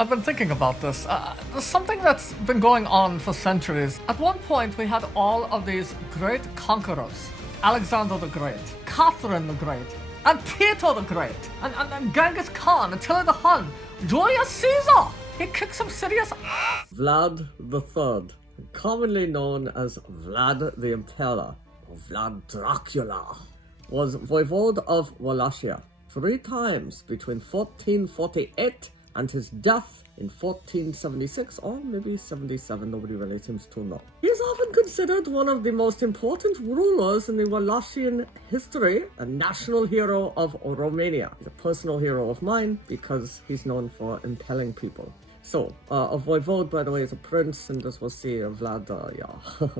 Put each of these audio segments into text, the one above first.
I've been thinking about this. There's something that's been going on for centuries. At one point, we had all of these great conquerors. Alexander the Great, Catherine the Great, and Peter the Great, and Genghis Khan, Attila the Hun, Julius Caesar. He kicked some serious ass. Vlad III, commonly known as Vlad the Impaler, or Vlad Dracul, was Voivode of Wallachia 3 times between 1448 and his death in 1476 or maybe 77, nobody really seems to know. He is often considered one of the most important rulers in the Wallachian history, a national hero of Romania. He's a personal hero of mine because he's known for impaling people. So, a voivode, by the way, is a prince, and as we'll see, Vlad,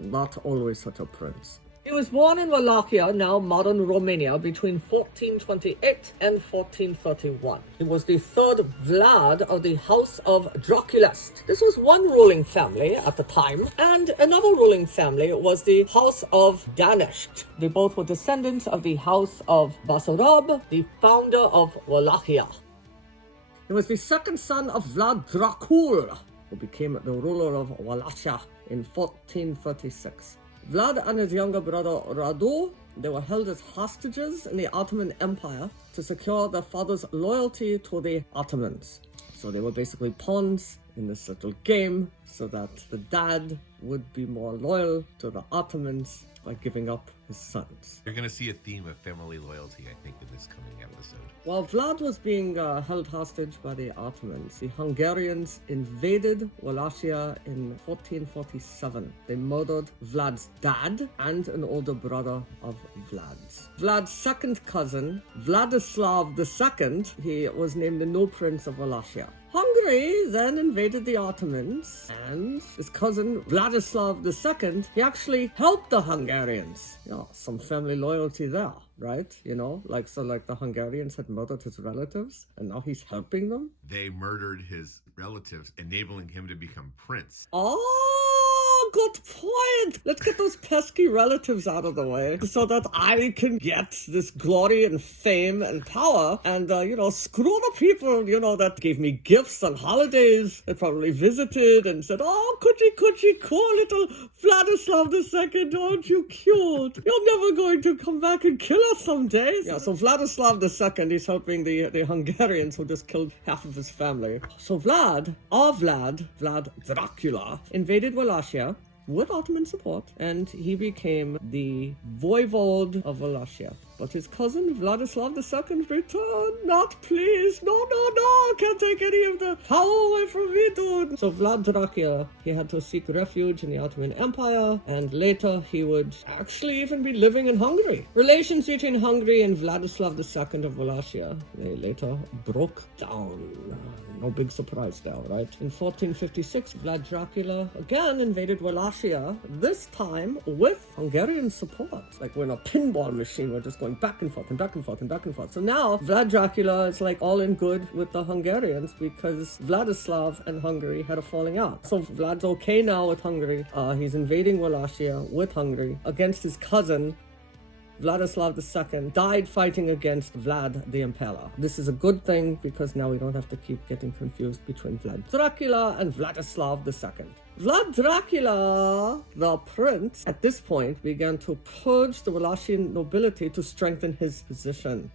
not always such a prince. He was born in Wallachia, now modern Romania, between 1428 and 1431. He was the 3rd Vlad of the House of Draculest. This was one ruling family at the time, and another ruling family was the House of Danesht. They both were descendants of the House of Basarab, the founder of Wallachia. He was the 2nd son of Vlad Dracul, who became the ruler of Wallachia in 1436. Vlad and his younger brother Radu, they were held as hostages in the Ottoman Empire to secure their father's loyalty to the Ottomans. So they were basically pawns in this little game so that the dad would be more loyal to the Ottomans by giving up his sons. You're going to see a theme of family loyalty, I think, in this coming episode. While Vlad was being held hostage by the Ottomans, the Hungarians invaded Wallachia in 1447. They murdered Vlad's dad and an older brother of Vlad's. Vlad's second cousin, Vladislav II, he was named the new prince of Wallachia. Hungary then invaded the Ottomans, and his cousin Vladislav II, he actually helped the Hungarians. Some family loyalty there, right? Like the Hungarians had murdered his relatives, and now he's helping them? They murdered his relatives, enabling him to become prince. Oh, good point. Let's get those pesky relatives out of the way so that I can get this glory and fame and power and, screw the people, that gave me gifts on holidays, that probably visited and said, oh, coochie, cool little Vladislav II, aren't you cute? You're never going to come back and kill us someday. Yeah, so Vladislav II, he's helping the Hungarians who just killed half of his family. So Vlad Dracul, invaded Wallachia with Ottoman support, and he became the voivode of Wallachia. But his cousin Vladislav II returned. Not please. No. Can't take any of the power away from me, dude. So Vlad Dracul, he had to seek refuge in the Ottoman Empire, and later he would actually even be living in Hungary. Relations between Hungary and Vladislav II of Wallachia, they later broke down. No big surprise there, right? In 1456, Vlad Dracul again invaded Wallachia, this time with Hungarian support. Like we're in a pinball machine, we're just going back and forth and back and forth and back and forth. So now Vlad Dracul is like all in good with the Hungarians because Vladislav and Hungary had a falling out. So Vlad's okay now with Hungary. He's invading Wallachia with Hungary against his cousin Vladislav II, died fighting against Vlad the Impaler. This is a good thing because now we don't have to keep getting confused between Vlad Dracul and Vladislav II. Vlad Dracul, the prince, at this point began to purge the Wallachian nobility to strengthen his position.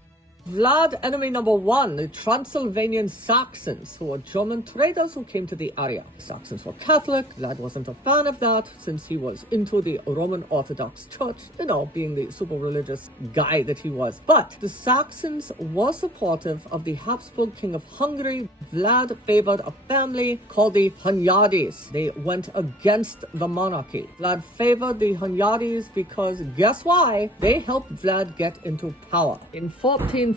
Vlad, enemy number 1, the Transylvanian Saxons, who were German traders who came to the area. The Saxons were Catholic. Vlad wasn't a fan of that since he was into the Roman Orthodox Church, being the super religious guy that he was. But the Saxons were supportive of the Habsburg King of Hungary. Vlad favored a family called the Hunyadis. They went against the monarchy. Vlad favored the Hunyadis because guess why? They helped Vlad get into power. In 1457,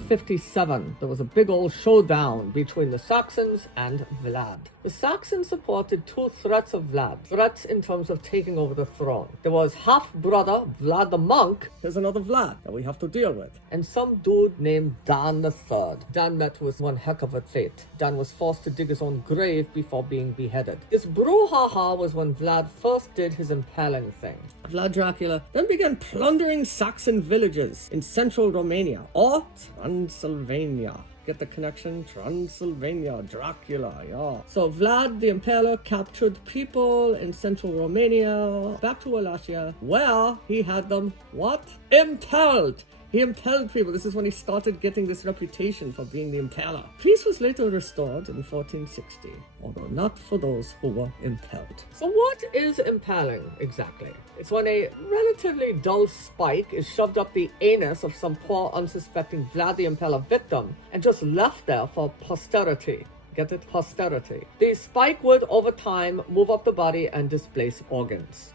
there was a big old showdown between the Saxons and Vlad. The Saxons supported 2 threats of Vlad. Threats in terms of taking over the throne. There was half-brother Vlad the Monk. There's another Vlad that we have to deal with. And some dude named Dan III. Dan met with one heck of a fate. Dan was forced to dig his own grave before being beheaded. This brouhaha was when Vlad first did his impaling thing. Vlad Dracul then began plundering Saxon villages in central Romania, or Transylvania. Get the connection? Transylvania, Dracula, yeah. So Vlad the Impaler captured people in central Romania, back to Wallachia, where he had them, what? Impaled! He impaled people. This is when he started getting this reputation for being the impaler. Peace was later restored in 1460, although not for those who were impaled. So what is impaling exactly? It's when a relatively dull spike is shoved up the anus of some poor unsuspecting Vlad the Impaler victim and just left there for posterity. Get it? Posterity. The spike would, over time, move up the body and displace organs.